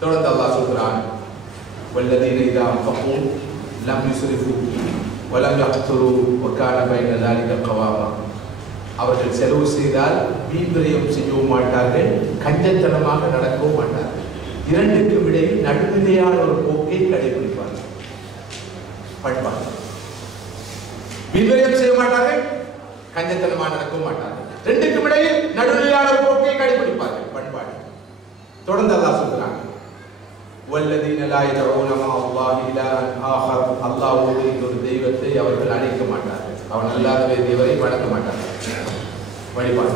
தொடர்ந்து அல்லாஹ் சொல்கிறான், வல்லதீன இதா அன்ஃபகு லம் யுஸ்ரிஃபு வலம் யக்துரு வகான பைன ذلك கவாமா. அவர்கள் செலவு செய்தால் வீண்விரயம் செய்யவும் மாட்டார்கள், கஞ்சத்தனமாக நடக்கவும் மாட்டார்கள். இரண்டுக்கும் இடையில் நடுநிலையான ஒரு போக்கை கடைபிடிப்பார்கள். பண்பாடு. வீண்விரயம் செய்ய மாட்டார்கள், கஞ்சத்தனமாக நடக்கவும் மாட்டார்கள். ரெண்டுக்கும் இடையில் நடுநிலையான ஒரு போக்கை கடைபிடிப்பார்கள். பண்பாடு. தொடர்ந்து அல்லாஹ் சொல்கிறான், வல்லதீன லா யதஊன மா அல்லாஹி இலாஹன் ஆஹர். அல்லாஹ்வோடு இன்னொரு தெய்வத்தை அவர்கள் அழைக்க மாட்டார்கள். அவன் அல்லாத வேறு தெய்வத்தை வணங்க மாட்டார்கள். வழிபாடு.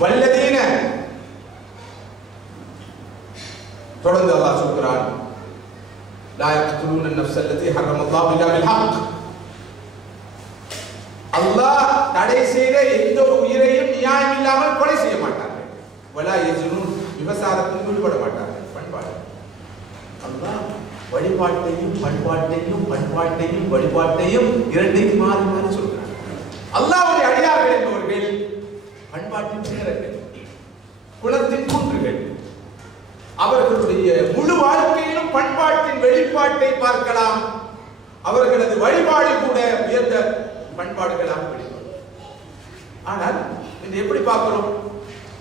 வல்லதீன தொடர்ந்து அல்லாஹ் சொல்கிறான், லா யக்துலூன النفس التي حرم الله الا بالحق. அல்லாஹ் தடை செய்த எந்த ஒரு உயிரையும் நியாயம் இல்லாமல் கொலை செய்ய மாட்டார்கள். வலா யஜ்னூன். விபசாரத்தில் ஈடுபட மாட்டார்கள். பண்பாடு. அல்லாஹ் வழிபாட்டையும் பண்பாட்டையும் வழிபாட்டையும் இரண்டையும் மாறி மாறி சொல்கிறார். அல்லாஹ்வுடைய அடியார்கள் என்பவர்கள் பண்பாட்டின் பேரர்கள், குணத்தின் குன்றுகள். அவர்களுடைய முழு வாழ்க்கையிலும் பண்பாட்டின் வெளிப்பாட்டை பார்க்கலாம். அவர்களது வழிபாடு கூட உயர்ந்த பண்பாடுகளாக வெளிப்படும். ஆனால் இன்று எப்படி பார்க்கிறோம்?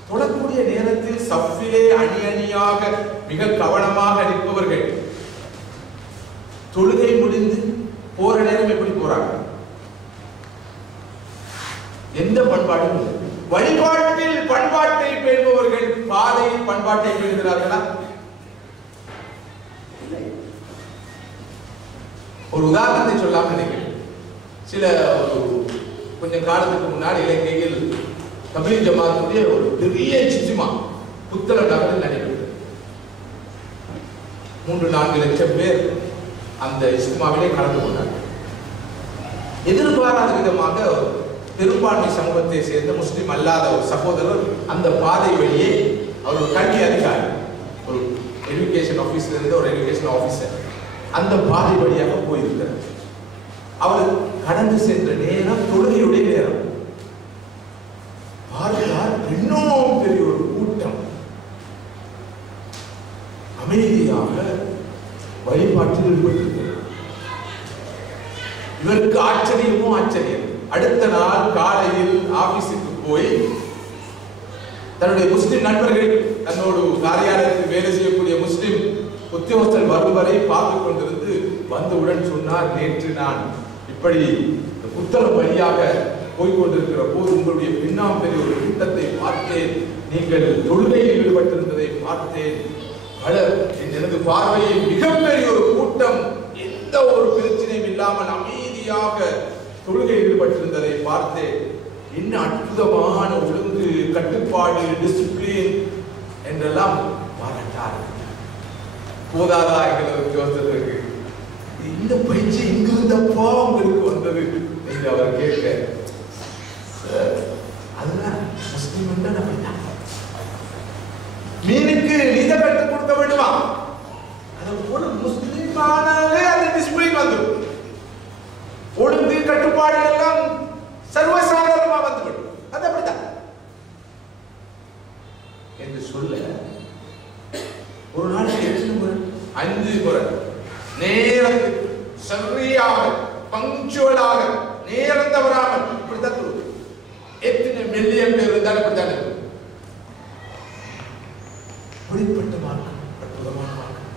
தொழக்கூடிய நேரத்தில் சஃபிலே அணி அணியாக மிக கவனமாக நிற்பவர்கள் தொழுகை முடிந்து போற நேரம் எப்படி போறாங்க? எந்த பண்பாடும் இல்லை. வழிபாட்டில் பண்பாட்டை பேணுபவர்கள் பாதையில் பண்பாட்டை பேணுகிறார்களா? ஒரு உதாரணத்தை சொல்லாம நினைக்கிறேன். சில கொஞ்சம் காலத்துக்கு முன்னாடி இலங்கையில் தப்லீக் ஜமாத்துடைய ஒரு பெரிய இஜ்திமா புத்தள நகரில் நடைபெற்றது. 3-4 லட்சம் பேர் அந்த இஜ்திமாவிலே கலந்து கொண்டார்கள். எதிர்பாராத விதமாக பெரும்பான்மை சமூகத்தை சேர்ந்த முஸ்லிம் அல்லாத ஒரு சகோதரர் அந்த பாதை வழியே, அவர் ஒரு கல்வி அதிகாரி, ஒரு எஜுகேஷன் ஆபீஸ்ல இருந்து ஒரு எஜுகேஷன் ஆபீசர், அந்த பாதை வழியாக போயிருக்கிறார். அவர் கடந்து சென்ற நேரம் தொழுகையுடைய நேரம். பார்த்தால் இன்னும் பெரிய ஒரு கூட்டம் அமைதியாக வழிபாட்டில் ஈடுபட்டிருக்கிறது. இவருக்கு ஆச்சரியமோ ஆச்சரியம். அடுத்த நாள் காலையில் ஆபீஸுக்கு போய் தன்னுடைய முஸ்லிம் நண்பர்கள், தன்னோடு காரியாலயத்தில் வேலை செய்யக்கூடிய முஸ்லிம் உத்தியோகஸ்தர் வரும் வரை பார்த்து கொண்டிருந்து வந்தவுடன் சொன்னார், நேற்று நான் இப்படி புத்தளம் வழியாக போய்கொண்டிருக்கிற போது உங்களுடைய பின்னாம் பெரிய ஒரு கூட்டத்தை பார்த்தேன், நீங்கள் தொழுகையில் ஈடுபட்டிருந்ததை பார்த்தேன். எனது பார்வையில் மிகப்பெரிய ஒரு கூட்டம் எந்த ஒரு பிரச்சனையும் இல்லாமல் அமைதியாக தொழுகையில் ஈடுபட்டிருந்ததை பார்த்தேன். இன்னும் அற்புதமான ஒழுங்கு, கட்டுப்பாடு, டிசிப்ளின் என்றெல்லாம் பாராட்டார். போதாதா எங்களது உத்தியோகத்திற்கு இந்த பயிற்சி இங்கிருந்தப்போ உங்களுக்கு வந்தது என்று அவர் கேட்க, அதுதான் முஸ்லிம் மீனுக்கு நீந்த கற்றுக் கொடுக்க வேண்டுமா? அது போல முஸ்லிம் ஆனாலே அந்த டிசிப்ளின் வந்துடும். ஒழுங்கு கட்டுப்பாடு எல்லாம் சர்வசாதாரணமா வந்துவிடும். அது அப்படித்தான் என்று சொல்ல, ஒரு நாள் 5 முறை நேரத்துக்கு சரியாக பங்க்சுவலாக நேரம் தவறாமல் இப்படித்தான் சொல்லுவது. எத்தனை மில்லியன் பேர் இருந்தாலும் இப்படித்தான் இருக்கும். அப்படிப்பட்ட மார்க்கம், அற்புதமான மார்க்கம்.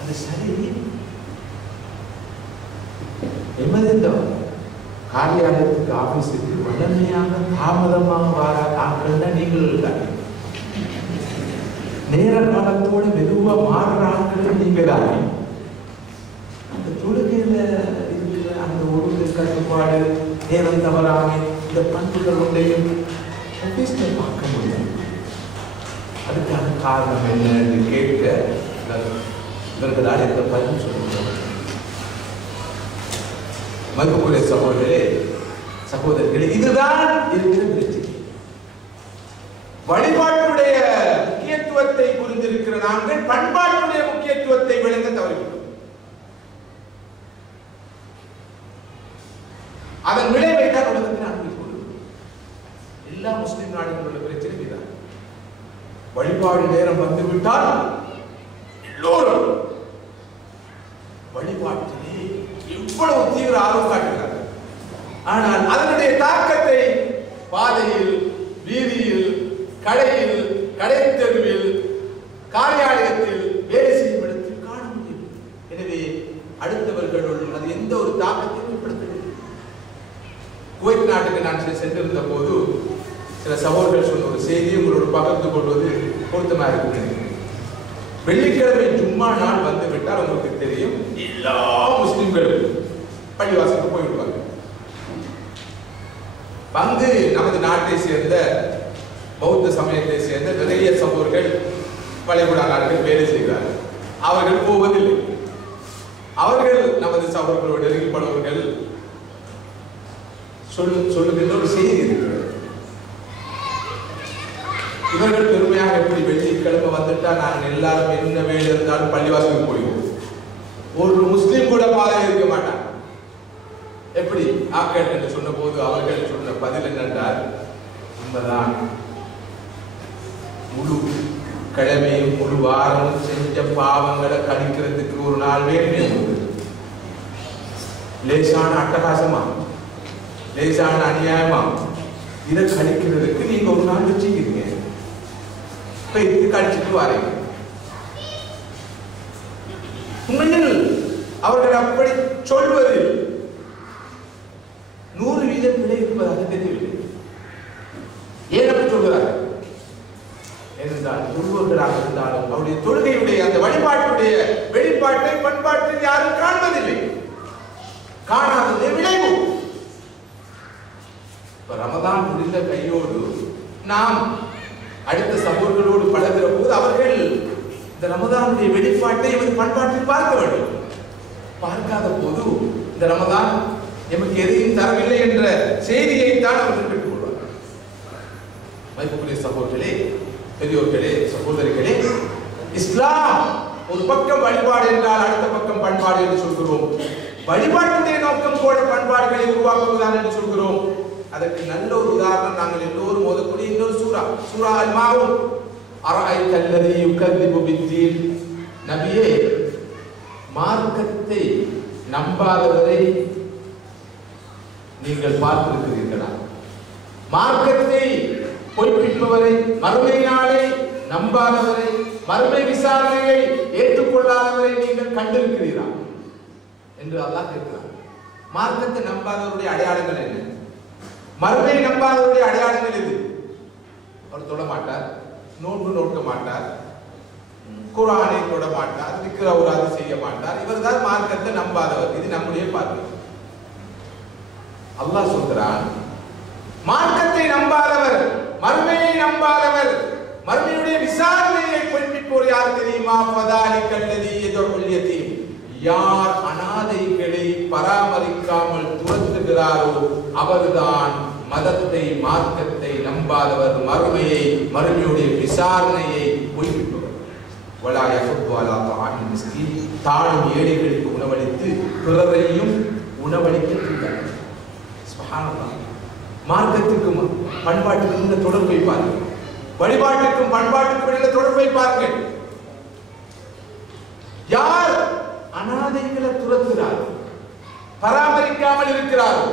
அது சரி. எமது காரியாலயத்துக்கு ஆபீஸுக்கு வல்லமையாக தாமதமாக வர ஆட்கள் தான் நீங்கள் இருக்காங்க. நேர காலத்தோட மெதுவா மாறுற ஆட்கள் நீங்க தானே. அந்த தொழுகையில இருக்கிற அந்த ஒழுங்கு, கட்டுப்பாடு, நேரம் தவறாமை, இந்த பண்புகள் ஒன்றையும் பார்க்க முடியும். அதுக்கான காரணம் என்ன என்று கேட்க இவர்களால் எந்த பதில் சொல்லுங்கள். மதிப்புக்குரிய சகோதரர்களே, இதுதான் இருக்கிற பிரச்சனை. வழிபாட்டுடைய முக்கியத்துவத்தை புரிந்திருக்கிற நாங்கள் பண்பாட்டுடைய முக்கியத்துவத்தை விளங்க தவறிவிட்டோம். அதன் விளைவை தான் உலகத்தில் அனுபவித்துள்ளது. எல்லா முஸ்லிம் நாடுகளுடைய பிரச்சனை இதுதான். வழிபாடு நேரம் வந்துவிட்டால் கடையில், கடை தெருவில், காரியாலயத்தில், வேலை செய்யும் இடத்தில் காண முடியும். எனவே அடுத்தவர்களுள் அது எந்த ஒரு தாக்கத்தையும் ஏற்படுத்தவில்லை. குவைத் நாட்டுக்கு நான் சென்றிருந்த போது சில சகோதரர்கள் சொன்ன ஒரு செய்தியை உங்களோடு பகிர்ந்து கொள்வது பொருத்தமாக இருக்கிறது. வெள்ளிக்கிழமை ஜும்மா நாள் வந்து விட்டால் உங்களுக்கு தெரியும், எல்லா முஸ்லிம்களும் பள்ளிவாசலுக்கு போய்விடுவாங்க. வந்து நமது நாட்டை சேர்ந்த பௌத்த சமயத்தை சேர்ந்த நிறைய சகோதரர்கள் பள்ளிக்கூட நாட்கள் வேலை செய்கிறார்கள். அவர்கள் போவதில்லை. அவர்கள் நமது சகோதரர்களோடு நெருங்கிப்படுவர்கள் சொல்லுகின்ற ஒரு செய்தி இருக்கிறது. இவர்கள் பெருமையாக எப்படி வெள்ளிக்கிழமை வந்துட்டா நாங்கள் எல்லாரும் என்ன வேலை இருந்தாலும் பள்ளிவாசலுக்கு போயிடுவோம். ஒரு முஸ்லீம் கூட பாதை இருக்க மாட்டாங்க. எப்படி ஆக்கள் என்று சொன்ன போது அவர்கள் சொன்ன பதில் என்னென்றால், உண்மைதான், முழு கிழமையும் முழு வாரமும் செஞ்ச பாவங்களை கணிக்கிறதுக்கு ஒரு நாள் வேணுமே. லேசான அட்டகாசமா, லேசான அநியாயமா, இதை கணிக்கிறதுக்கு நீங்க ஒரு நாள் வச்சுக்கிறீங்க. இது கழிச்சுட்டு வாரீங்க. உண்மையில் அவர்கள் அப்படி சொல்வதில் 100% பிழை இருப்பதாக தெரியவில்லை. ஏன் அப்படி சொல்கிறார்கள்? ஏனென்றால் தொழுவர்களாக இருந்தாலும் அவருடைய தொழுகையுடைய அந்த வழிபாட்டுடைய வெளிப்பாட்டை பண்பாட்டை யாரும் காண்பதில்லை. காணாததே விளைவு. ரமதான் முடிந்த கையோடு நாம் அடுத்த சகோதரர்களோடு பழகிற போது அவர்கள் இந்த ரமதானுடைய வெளிப்பாட்டை எமது பண்பாட்டில் பார்க்க வேண்டும். பார்க்காத போது இந்த ரமதான் எமக்கு எதையும் தரவில்லை என்ற செய்தியை தான் அவர்கள் பெற்றுக் கொள்வார்கள். மதிப்புக்குரிய சகோதரர்களே, பெரியோர்களே, சகோதரிகளே, இஸ்லாம் ஒரு பக்கம் வழிபாடு என்றால் அடுத்த பக்கம் பண்பாடு என்று சொல்கிறோம். வழிபாட்டுடைய நோக்கம் கூட பண்பாடுகளை உருவாக்குவதுதான் என்று சொல்கிறோம். அதற்கு நல்ல ஒரு உதாரணம் நாங்கள் எல்லோரும் ஓதக்கூடிய இன்னொரு சூரா அல் மாஊன். அரஐத அல்லதி யுகذிபு பித்தீன். நபியே, மார்க்கத்தை நம்பாதவரை நீங்கள் பார்த்திருக்கிறீர்களா? மார்க்கத்தை பொய்ப்பிப்பவரை, மறுமை நாளை நம்பாதவரை, மறுமை விசாரணையை ஏற்றுக்கொள்ளாதவரை நீங்கள் கண்டிருக்கிறீரா என்று அல்லாஹ் கேட்கிறார். மார்க்கத்தை நம்பாதவருடைய அடையாளங்கள் என்ன? மறுமை நம்பாதவருடைய அடையாளங்கள் எது? அவர் தொட மாட்டார், நோன்பு நோக்க மாட்டார், குர்ஆனை தொட மாட்டார், திக்ர் அவுராது செய்ய மாட்டார். இவர்தான் மார்க்கத்தை நம்பாதவர். இது நம்முடைய பார்வை. அல்லாஹ் சொல்கிறான், மார்க்கத்தை நம்பாதவர், மறுமையை நம்பாதவர், மறுமையுடைய விசாரணையை பொய்ப்பிப்போர் யார் தெரியுமா? ஃபதாலிகல் லதீ யதுல் யதீம். யார் அனாதைகளை பராமரிக்காமல் துரத்துகிறாரோ அவர்தான் மதத்தை, மார்க்கத்தை நம்பாதவர், மறுமையை, மறுமையுடைய விசாரணையை பொய்ப்பிப்பவர். வலா யஹுது அலா தஆமில் மிஸ்கீன். தானும் ஏழைகளுக்கு உணவளித்து பிறரையும் உணவளிக்க தூண்டார். சுப்ஹானல்லாஹ். மார்க்கத்துக்கும் பண்பாட்டுக்கும் உள்ள தொடர்பை பாருங்கள். வழிபாட்டுக்கும் பண்பாட்டுக்கும் உள்ள தொடர்பை பாருங்கள். யார் அனாதைகளை துரத்துகிறாரோ, பராமரிக்காமல் இருக்கிறாரோ,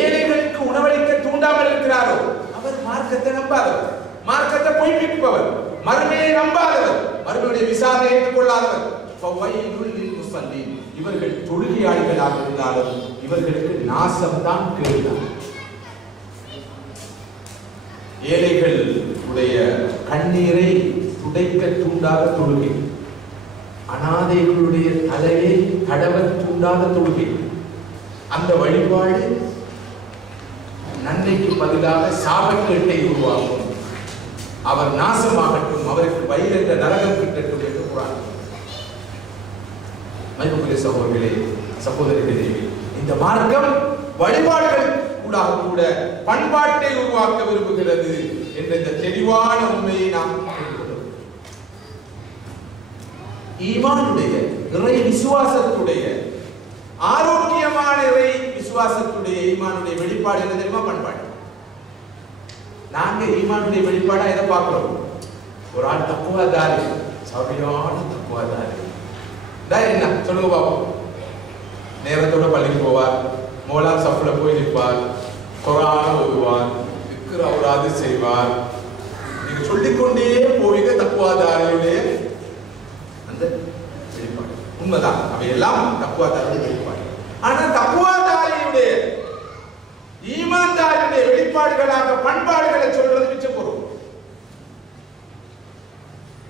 ஏழைகளுக்கு உணவளிக்க தூண்டாமல் இருக்கிறாரோ அவர் மார்க்கத்தை நம்பாதவர், மார்க்கத்தை பொய்ப்பிப்பவர், மறுமையை நம்பாதவர், மறுமையுடைய விசாரணை ஏற்றுக்கொள்ளாதவர். ஃபவைலுல் லில் முஸல்லீன். இவர்கள் தொழுகையாளிகளாக இருந்தாலும் இவர்களுக்கு நாசம்தான் கேடுதான். ஏழைகள் உடைய கண்ணீரை துடைக்க தூண்டாத தொழுகை, அனாதைகளுடைய தலையை தடவ தூண்டாத தொழுகை, அந்த வழிபாடு நன்மைக்கு பதிலாக சாபக்கேட்டை உருவாக்கும். அவர் நாசமாகட்டும், அவருக்கு வயிறு என்ற நரகம் கிட்டட்டும் என்று குர்ஆன். மதிப்புக்குரிய சகோதரர்களே, சகோதரிகளே, இந்த மார்க்கம் வழிபாடுகள் கூட பண்பாட்டை உருவாக்க விரும்புகிறது என்ற இந்த தெளிவான உண்மையை நாம் புரிந்துகொள்கிறோம். ஈமானுடைய, இறை விசுவாசத்துடைய, ஆரோக்கியமான இறை விசுவாசத்துடைய ஈமானுடைய வெளிப்பாடு என்ன தெரியுமா? பண்பாடு. நாங்க ஈமானுடைய வெளிப்பாடா எதை பார்க்கிறோம்? ஒரு ஆள் தக்குவாதாரி, சரியான தக்குவாதாரி என்ன சொல்லுங்க பாப்போம். நேரத்தோட பள்ளிக்கு போவார், மோலா சஃப்ல போய் நிற்பார், குர்ஆன் ஓதுவார், திக்ர் அவுராது செய்வார், சொல்லிக்கொண்டே போவீங்க தக்குவாதாரியுடைய அந்த வெளிப்பாடு. உண்மைதான், அவையெல்லாம் தக்குவாதாரியுடைய வெளிப்பாடு. ஆனா தக்குவாதாரியுடைய ஈமான்தாரியுடைய வெளிப்பாடுகளாக பண்பாடுகளை சொல்றது மிச்ச பொருள்.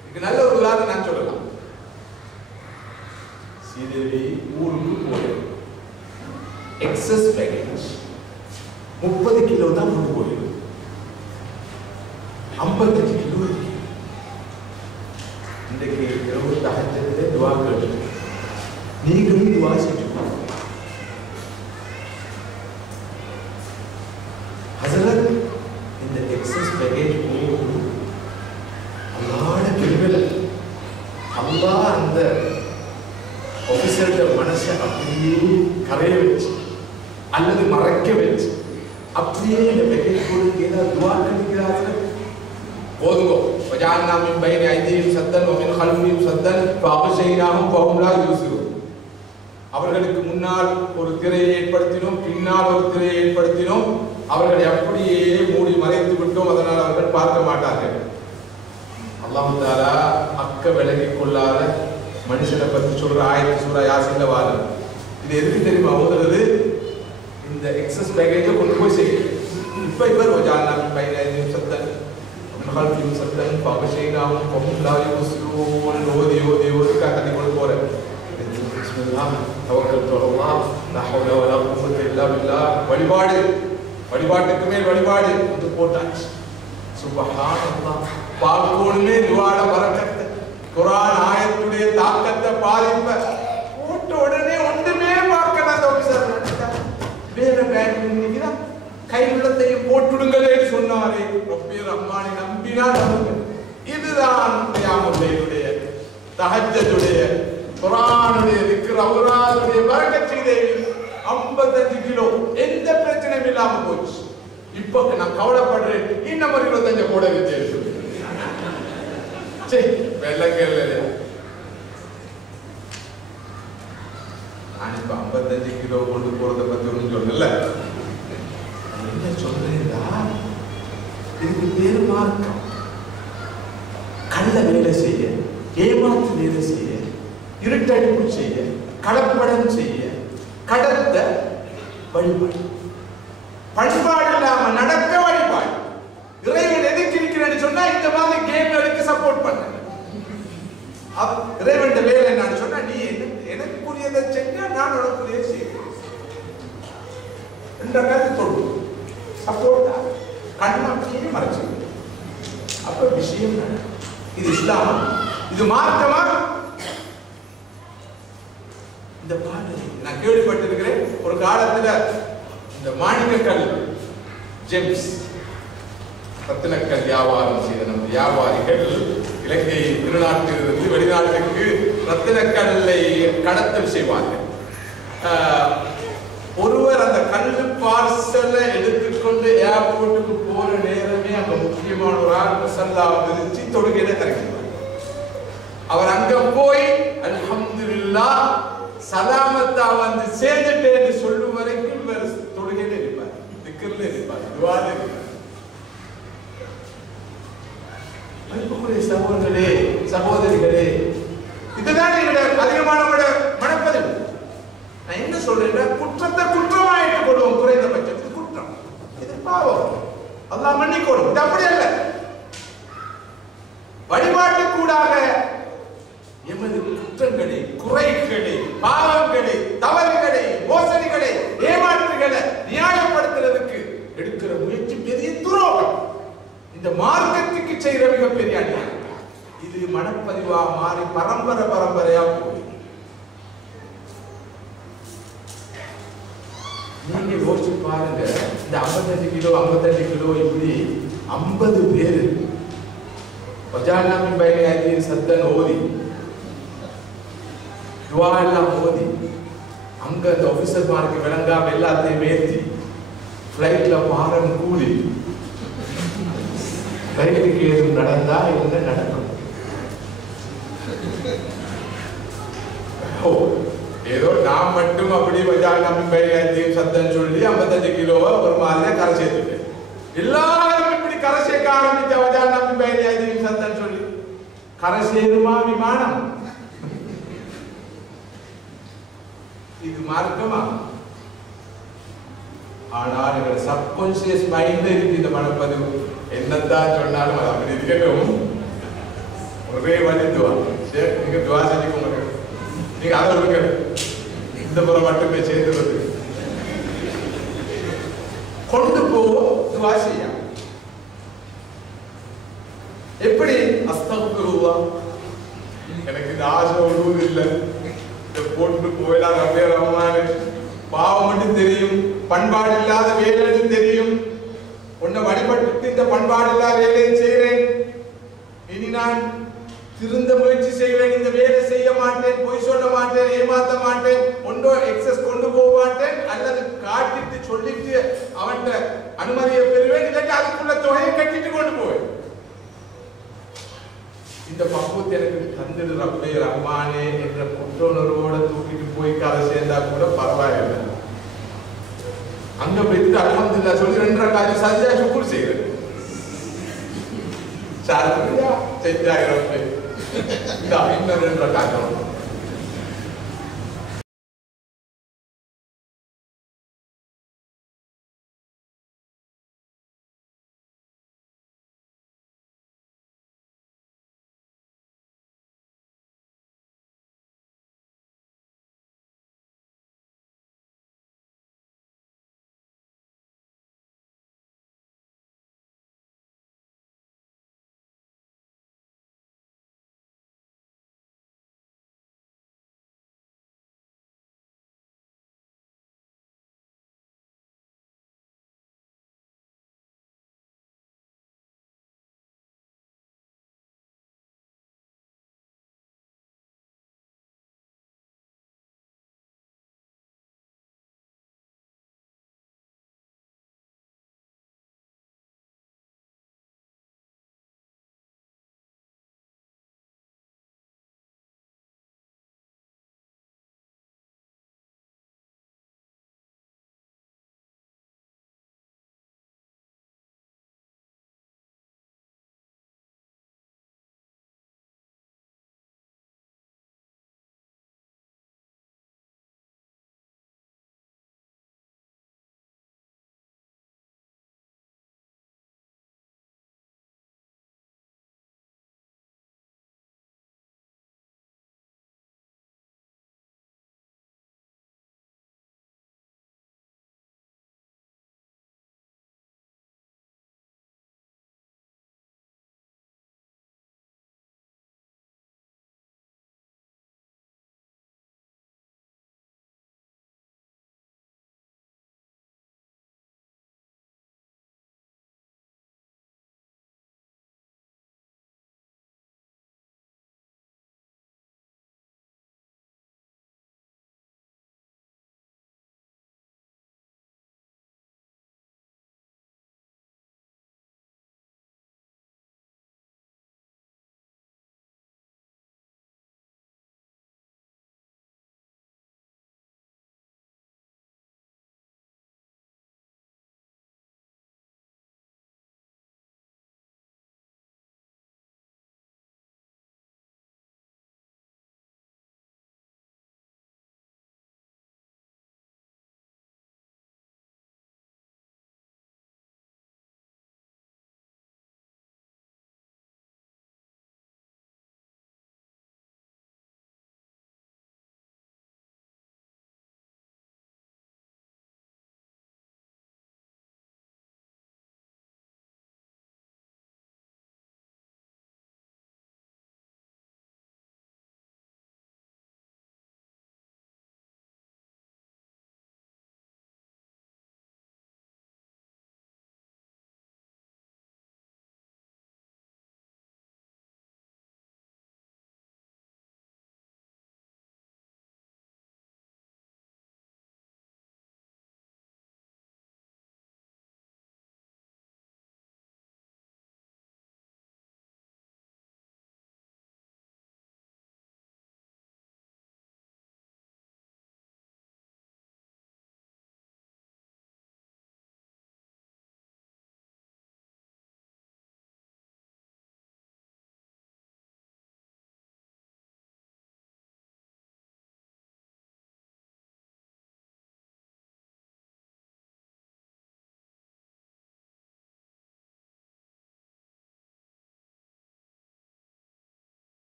இதுக்கு நல்ல ஒரு உதாரணம் நான் சொல்லலாம். சீதேவி ஊருக்கு போய் எக்ஸஸ் பேக்கேஜ் 30 கிலோ தான் கொண்டு போயிருக்கு, 55 கிலோ இருக்கு. இன்றைக்கு இரவு தஹஜ்ஜுதிலே துஆ கேட்டு நீங்களும் துஆ செஞ்சு ஹஸரத் இந்த எக்ஸஸ் பேக்கேஜ் போகுது அல்லாஹ்வோட கிருபையில அல்லாஹ் அந்த ஆபீசரோட மனசை அப்படியே கரைய வச்சு அல்லது மறைக்க வச்சு அப்படியே இந்த பேக்கேஜ் போட்டு ஏதாவது துஆ கேட்கிறார்கள் போதுங்கோ. வஜஅல்னா மின் பைனி ஐதீஹிம் சத்தன் வ மின் கல்ஃபிஹிம் சத்தன் ஃபஅக்ஷைனாஹும் ஃபஹும் லா யுப்சிரூன். அவர்களுக்கு முன்னால் ஒரு திரையை ஏற்படுத்தினோம், பின்னால் ஒரு திரையை ஏற்படுத்தினோம், அவர்களை அப்படியே மூடி மறைத்து விட்டோம், அதனால் அவர்கள் பார்க்க மாட்டார்கள். அல்லாஹ் தஆலா அக்க விலகிக் கொள்ளாத மனுஷனை பற்றி சொல்ற ஆயத்து சூரா யாசீன்ல வாரம். இது எதுக்கு தெரியுமா ஓதுறது? இந்த எக்ஸஸ் பேக்கேஜை கொண்டு போய் செய்யும். இப்ப இவர் வஜஅல்னா மின் பைனி ஐதீஹிம் சத்தன் கல்ஃபிஹிம் சத்தன் ஃபஅக்ஷைனாஹும் ஃபஹும் லா யுப்சிரூன். ஓதி ஓதி ஓதி கட்டி கொண்டு போறேன். பிஸ்மில்லாஹ் தவக்கல்து அலல்லாஹ் லா ஹவ்ல வலா குவத்த இல்லா பில்லாஹ். வழிபாடு, வழிபாட்டுக்கு மேல் வழிபாடு வந்து போட்டாச்சு. சுப்ஹானல்லாஹ். பார்க்கணுமே துஆல பரக்கத், குர்ஆன் ஆயத்துடைய தாக்கத்தை பாதிப்ப போட்ட உடனே ஒன்றுமே பார்க்கணும். அந்த ஆபீசர் வேற பேங்க் நிக்கிறா, கையுள்ளத்தையும் போட்டுடுங்களே சொன்னாரே. ரப்பி ரஹ்மானை நம்பினா நம்புங்க. இதுதான் கியாமுல்லைலுடைய தஹஜ்ஜுடைய குர்ஆனுடைய திக்ர் அவுராதுடைய பரக்கத் செய்தே 55 கிலோ எந்த பிரச்சனையும் இல்லாம போச்சு. இப்போ நான் கவலைப்படுறேன், இன்னும் 25 கூட வித்தியாசம். சரி வெள்ளக்கல்ல நான் இப்ப 55 கிலோ கொண்டு போறதை பத்தி ஒன்றும் சொல்லல. என்ன சொல்றேன்டா, இதுக்கு பேரு மார்க்கம். கள்ள வேலை செய்ய, ஏமாற்று வேலை செய்ய, இருட்டடிப்பு செய்ய, கலப்படம் செய்ய, கடத்த வழிபாடு. பண்பாடு இல்லாம நடக்க வழிபாடு. இறைவன் எதுக்கு இருக்கிறேன்னு சொன்னா இந்த மாதிரி கேம் எடுக்க சப்போர்ட் பண்ண. இறைவன் வேலை என்னன்னு சொன்னா, நீ எனக்குரியதை செஞ்சா நான் உனக்குரிய செய்வேன். இந்த கருத்து தொடு சப்போர்ட்டா கண்ணாப்பியே மறைச்சு. அப்ப விஷயம் இது இஸ்லாம், இது மார்க்கமா? இந்த பாட்டு நான் கேள்விப்பட்டிருக்கிறேன். ஒரு காலத்துல இந்த மாணிக்கக்கல் ஜெம்ஸ் ரத்தினக்கல் வியாபாரம் செய்த நம்ம வியாபாரிகள் இலங்கை திருநாட்டிலிருந்து வெளிநாட்டுக்கு ரத்தினக்கல்லை கடத்தல் செய்வார்கள். ஒருவர் அந்த கல்லு பார்சலை எடுத்துக்கொண்டு ஏர்போர்ட்டுக்கு போற நேரமே அங்க முக்கியமான ஒரு ஆள் மசல்லா விரிச்சு தொழுகையில திறக்கிறார். அவர் அங்க போய் அல்ஹம்துலில்லாஹ் சலாமத்தா வந்து சேர்ந்துட்டேன்னு சொல்லும் வரைக்கும் இவர் தொழுகையில இருப்பார், திக்ர்ல இருப்பார், துஆல இருப்பார். அன்புக்குரிய சகோதரர்களே சகோதரிகளே, இதுதான் எங்களுடைய அதிகமான மனப்பதிவு. நான் என்ன சொல்றேன், குற்றத்தை குற்றமாயிட்டு கொள்வோம். குறைந்தபட்சம் இது குற்றம், இது பாவம், அல்லாஹ் மன்னிக்கணும். இது அப்படி அல்ல. வழிபாட்டு கூடாக எமது குற்றங்களை, குறைகளை, பாவங்களை, தவறுகளை, மோசடிகளை, ஏமாற்றுகளை நியாயப்படுத்துறதுக்கு எடுக்கிற முயற்சி பெரிய துரோகம். இந்த மார்க்கத்துக்கு செய்கிற மிகப்பெரிய அநியாயம். இது மனப்பதிவா மாறி பரம்பரையா போய் நீங்க யோசிச்சு பாருங்க. இந்த 55 கிலோ இப்படி 50 பேரு வஜஅல்னா மின் பைனி ஐதீஹிம் சத்தன் ஓதி துஆ எல்லாம் ஓதி அங்க அந்த ஆபீசர் மார்க்கு விளங்காம எல்லாத்தையும் ஏற்றி ஃப்ளைட்ல பாரம் கூடி ஃப்ளைட்டுக்கு ஏதும் நடந்தா என்ன நடக்கும்? ஏதோ நாம் மட்டும் அப்படி வஜஅல்னா மின் பைனி ஐதீஹிம் சத்தன் சொல்லி 55 கிலோவை ஒரு மாதிரியா கரை சேர்த்துட்டேன். எல்லாரும் இப்படி கரை சேர்க்க ஆரம்பிச்ச வஜஅல்னா மின் பைனி கரசேருமா விமானம்? இது மார்க்கமா? ஆனால் எங்களோட சப்கான்சியஸ் மைண்ட்ல இருக்கு இந்த மனப்பதிவு. என்னதான் சொன்னாலும் அது அப்படி இருக்கட்டும். ஒரே வழி துவா. சரி, நீங்க துவா செஞ்சுக்கோங்க. நீங்க அதை விடுங்க, இந்த முறை மட்டுமே சேர்ந்து கொண்டு போவோம். துவா செய்ய எப்படி? அஸ்தக்ஃபிருல்லாஹ், எனக்கு இந்த ஆசை ஒன்றும் இல்லை, போட்டு போயிடலாம் ரப்பே ரஹ்மானே, பாவம் மட்டும் தெரியும், பண்பாடு இல்லாத வேலைன்னு தெரியும், உன்னை வழிபட்டு இந்த பண்பாடு இல்லாத வேலையை செய்கிறேன், இனி நான் திருந்த முயற்சி செய்வேன், இந்த வேலை செய்ய மாட்டேன், பொய் சொல்ல மாட்டேன், ஏமாத்த மாட்டேன், ஒன்றோ எக்ஸஸ் கொண்டு போக மாட்டேன், அல்லது காட்டிட்டு சொல்லிட்டு அவன்கிட்ட அனுமதியை பெறுவேன், இல்லாட்டி அதுக்குள்ள தொகையை கட்டிட்டு கொண்டு போவேன். இந்த பக்குவத்தை எனக்கு தந்துடு ரப்பே ரஹ்மானே என்ற குற்றோணர்வோட தூக்கிட்டு போய் கரை சேர்ந்தா கூட பரவாயில்லை. அங்க போயிட்டு அல்ஹம்துலில்லாஹ் சொல்லி 2 ரக்காத் சஜ்ஜா ஷுக்ர் செய்யறது. சாரியா செஞ்சாயிரம் இன்னும் 2 ரக்காத்